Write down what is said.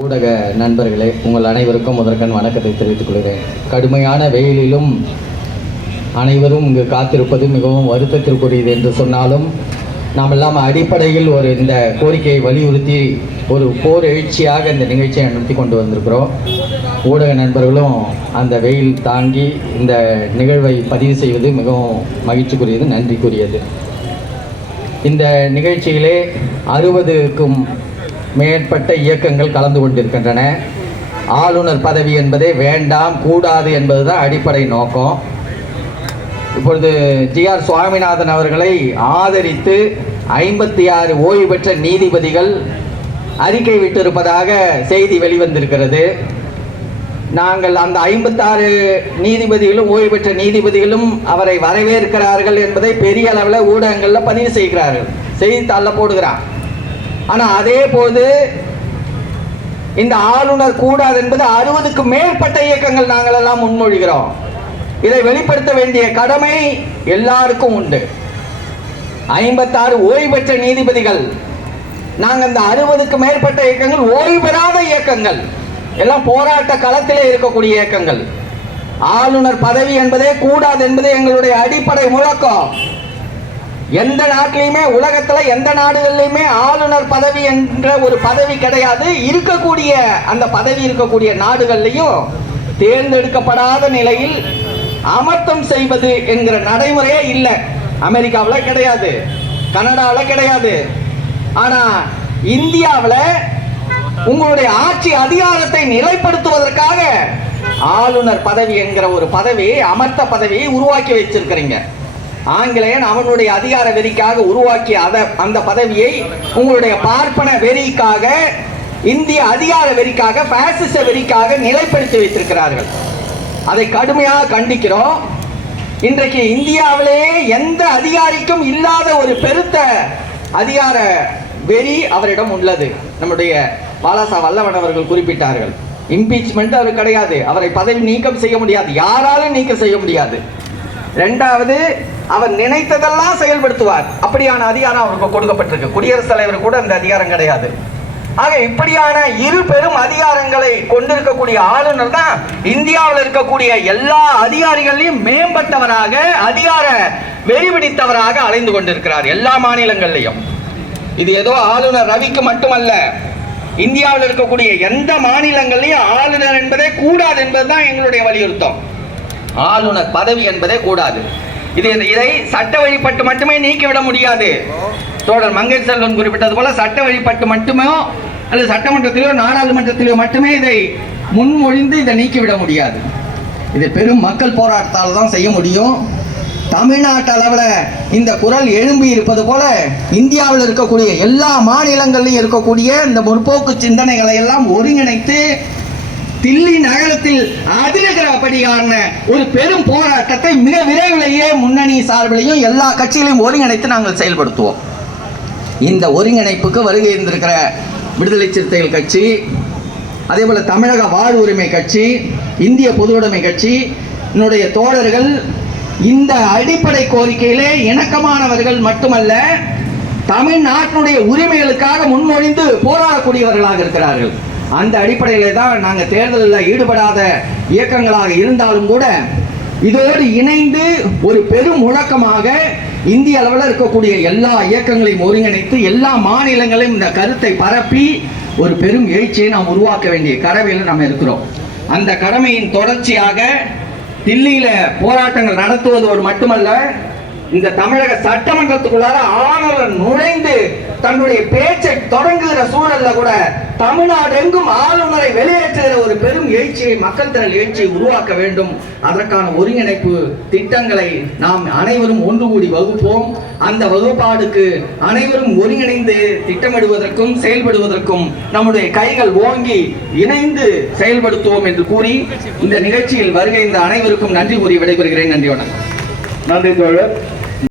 ஊடக நண்பர்களே, உங்கள் அனைவருக்கும் முதற்கண் வணக்கத்தை தெரிவித்துக் கொள்கிறேன். கடுமையான வெயிலிலும் அனைவரும் இங்கு காத்திருப்பது மிகவும் வருத்தத்திற்குரியது என்று சொன்னாலும், நாம் எல்லாம் அடிப்படையில் இந்த கோரிக்கையை வலியுறுத்தி ஒரு போர் எழுச்சியாக இந்த நிகழ்ச்சியை நடத்தி கொண்டு வந்திருக்கிறோம். ஊடக நண்பர்களும் அந்த வெயில் தாங்கி இந்த நிகழ்வை பதிவு செய்வது மிகவும் மகிழ்ச்சிக்குரியது, நன்றிக்குரியது. இந்த நிகழ்ச்சியிலே 60க்கும் மேற்பட்ட இயக்கங்கள் கலந்து கொண்டிருக்கின்றன. ஆளுநர் பதவி என்பதே வேண்டாம், கூடாது என்பதுதான் அடிப்படை நோக்கம். இப்பொழுது ஜி.ஆர். சுவாமிநாதன் அவர்களை ஆதரித்து 56 ஓய்வு பெற்ற நீதிபதிகள் அறிக்கை விட்டிருப்பதாக செய்தி வெளிவந்திருக்கிறது. நாங்கள் அந்த 56 நீதிபதிகளும் ஓய்வு பெற்ற நீதிபதிகளும் அவரை வரவேற்கிறார்கள் என்பதை பெரிய அளவில் ஊடகங்களில் பதிவு செய்கிறார்கள், செய்தித்தாளில் போடுகிறான். ஆனால் அதே போது இந்த ஆளுநர் கூடாது என்பது 60க்கும் மேற்பட்ட இயக்கங்கள் நாங்கள் எல்லாம் முன்மொழிகிறோம். இதை வெளிப்படுத்த வேண்டிய கடமை எல்லாருக்கும் உண்டு. 56 ஓய்வு பெற்ற நீதிபதிகள், நாங்கள் இந்த 60க்கும் மேற்பட்ட இயக்கங்கள் ஓய்வு பெறாத இயக்கங்கள், எல்லாம் போராட்ட களத்திலே இருக்கக்கூடிய இயக்கங்கள். ஆளுநர் பதவி என்பதே கூடாது என்பது எங்களுடைய அடிப்படை முழக்கம். எந்த நாட்டிலையுமே, உலகத்தில் எந்த நாடுகளிலுமே ஆளுநர் பதவி என்ற ஒரு பதவி கிடையாது. இருக்கக்கூடிய அந்த பதவி இருக்கக்கூடிய நாடுகள்லையும் தேர்ந்தெடுக்கப்படாத நிலையில் அமர்த்தம் செய்வது என்கிற நடைமுறையே இல்லை. அமெரிக்காவில் கிடையாது, கனடாவில் கிடையாது. ஆனால் இந்தியாவில் உங்களுடைய ஆட்சி அதிகாரத்தை நிலைப்படுத்துவதற்காக ஆளுநர் பதவி என்கிற ஒரு பதவி, அமர்த்த பதவியை உருவாக்கி வச்சிருக்கிறீங்க. ஆங்கிலேயன் அவனுடைய அதிகார வெறிக்காக உருவாக்கிய அந்த பதவியை உங்களுடைய பார்ப்பன வெறிக்காக, இந்திய அதிகார வெறிக்காக, பாசிச வெறிக்காக நிலைப்படுத்தி வைத்திருக்கிறார்கள். அதை கடுமையாக கண்டிக்கிறோம். இன்றைக்கு இந்தியாவிலே எந்த அதிகாரிக்கும் இல்லாத ஒரு பெருத்த அதிகார வெறி அவரிடம் உள்ளது. நம்முடைய பாலாசா வல்லவன் அவர்கள் குறிப்பிட்டார்கள். இம்பீச்மெண்ட் அவர் கிடையாது, அவரை பதவி நீக்கம் செய்ய முடியாது, யாராலும் நீக்கம் செய்ய முடியாது. இரண்டாவது, அவர் நினைத்ததெல்லாம் செயல்படுத்துவார். அப்படியான அதிகாரம் அவருக்கு கொடுக்கப்பட்டிருக்கு. குடியரசுத் தலைவர் கூட அந்த அதிகாரம் கிடையாது. ஆக இப்படியான இரு பெரும் அதிகாரங்களை கொண்டிருக்கக்கூடிய ஆளுநர் தான் இந்தியாவில் இருக்கக்கூடிய எல்லா அதிகாரிகளையும் மேம்பட்டவராக, அதிகார வெறிபிடித்தவராக அலைந்து கொண்டிருக்கிறார் எல்லா மாநிலங்களிலையும். இது ஏதோ ஆளுநர் ரவிக்கு மட்டுமல்ல, இந்தியாவில் இருக்கக்கூடிய எந்த மாநிலங்களிலும் ஆளுநர் என்பதே கூடாது என்பதுதான் எங்களுடைய வலியுறுத்தம். ஆளுநர் பதவி என்பதே கூடாது. இதை சட்ட வழிபட்டு மட்டுமே நீக்கிவிட முடியாது. தோழர் மங்கை செல்வன் குறிப்பிட்டது போல சட்ட வழிபட்டு மட்டுமே, அல்லது சட்டமன்றத்திலோ நாடாளுமன்றத்திலோ மட்டுமே இதை முன்மொழிந்து இதை நீக்கிவிட முடியாது. இதை பெரும் மக்கள் போராட்டத்தால் தான் செய்ய முடியும். தமிழ்நாட்டு அளவில் இந்த குரல் எழும்பி இருப்பது போல இந்தியாவில் இருக்கக்கூடிய எல்லா மாநிலங்களிலும் இருக்கக்கூடிய இந்த முற்போக்கு சிந்தனைகளை எல்லாம் ஒருங்கிணைத்து தில்லி நகரத்தில் அதிரகிறபடியான ஒரு பெரும் போராட்டத்தை மிக விரைவிலேயே முன்னணி சார்பிலையும் எல்லா கட்சிகளையும் ஒருங்கிணைத்து நாங்கள் செயல்படுத்துவோம். இந்த ஒருங்கிணைப்புக்கு வருகை இருந்திருக்கிற விடுதலை சிறுத்தைகள் கட்சி, அதே போல தமிழக வாழ்வுரிமை கட்சி, இந்திய பொதுவுடைமை கட்சி என்னுடைய தோழர்கள் இந்த அடிப்படை கோரிக்கையிலே இணக்கமானவர்கள் மட்டுமல்ல, தமிழ்நாட்டினுடைய உரிமைகளுக்காக முன்மொழிந்து போராடக்கூடியவர்களாக இருக்கிறார்கள். அந்த அடிப்படையிலே தான் நாங்கள் தேர்தலில் ஈடுபடாத இயக்கங்களாக இருந்தாலும் கூட இதோடு இணைந்து ஒரு பெரும் முழக்கமாக இந்திய அளவில் இருக்கக்கூடிய எல்லா இயக்கங்களையும் ஒருங்கிணைத்து எல்லா மாநிலங்களையும் இந்த கருத்தை பரப்பி ஒரு பெரும் எழுச்சியை நாம் உருவாக்க வேண்டிய கடமையில் நாம் இருக்கிறோம். அந்த கடமையின் தொடர்ச்சியாக தில்லியில போராட்டங்கள் நடத்துவதோடு மட்டுமல்ல, இந்த தமிழக சட்டமன்றத்துக்குள்ளார ஆளுநர் நுழைந்து தன்னுடைய பேச்சை தொடங்குகிற சூழல்ல கூட தமிழ்நாடு எங்கும் ஆளுநரை வெளியேற்றுகிற ஒரு பெரும் எழுச்சியை, மக்கள் திரள் எழுச்சியை உருவாக்க வேண்டும். அதற்கான ஒருங்கிணைப்பு திட்டங்களை நாம் அனைவரும் ஒன்று கூடி வகுப்போம். அந்த வகுப்பாடுக்கு அனைவரும் ஒருங்கிணைந்து திட்டமிடுவதற்கும் செயல்படுவதற்கும் நம்முடைய கைகள் ஓங்கி இணைந்து செயல்படுத்துவோம் என்று கூறி இந்த நிகழ்ச்சியில் வருகை இந்த அனைவருக்கும் நன்றி கூறி விடைபெறுகிறேன். நன்றி, வணக்கம். நன்றி தோழர்.